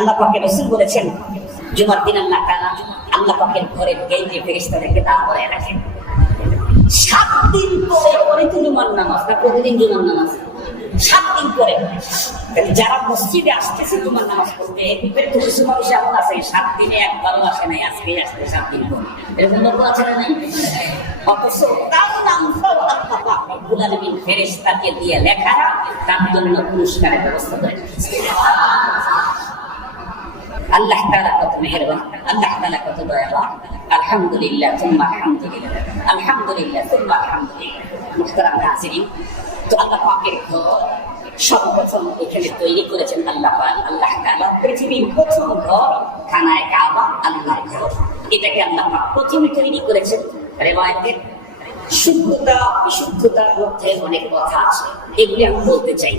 আল্লাহ পাকের রাসূল বলেছেন জুমার দিন আল্লাহ তাআলা আল্লাহ পাকের ঘরের গেইটে ফেরেশতাদেরকে দাঁড় করায় রাখেন। 7 দিন পরে পরে জুমার নামাজ, না প্রতিদিন জুমার নামাজ 7 দিন পরে। যারা মসজিদে আসতেছে জুমার নামাজ পড়তে, এর তো কিছু মানুষ এমন আছে 7 দিনে একবারও আসে নাই, আজকে আসতে 7 দিন পরে, এরকম লোক আছে না? অথচ তার নামটাও আল্লাহ পাক রব্বুল আলামিন ফেরেশতাকে দিয়ে লেখা, তার জন্য পুরস্কারের ব্যবস্থা করে রেখেছে। আল্লাহ তাআলা কত মেহেরবান, আল্লাহ তাআলা কত দয়াবান। আলহামদুলিল্লাহ সুম্মা আলহামদুলিল্লাহ, আলহামদুলিল্লাহ সুম্মা আলহামদুলিল্লাহ। মুহতারাম নাযিরিন, তো আল্লাহ পাকের ঘর সর্বপ্রথম এখানে তৈরি করেছেন আল্লাহ পাক। আল্লাহ তাআলা পৃথিবীর প্রথম ঘর খানায়ে কাবা, আল্লাহর ঘর, এটাকে আল্লাহ পাক প্রথমে তৈরি করেছেন। রিওয়ায়াতের শুদ্ধতা বিশুদ্ধতার মধ্যে অনেক কথা আছে, এগুলি আমি বলতে চাই।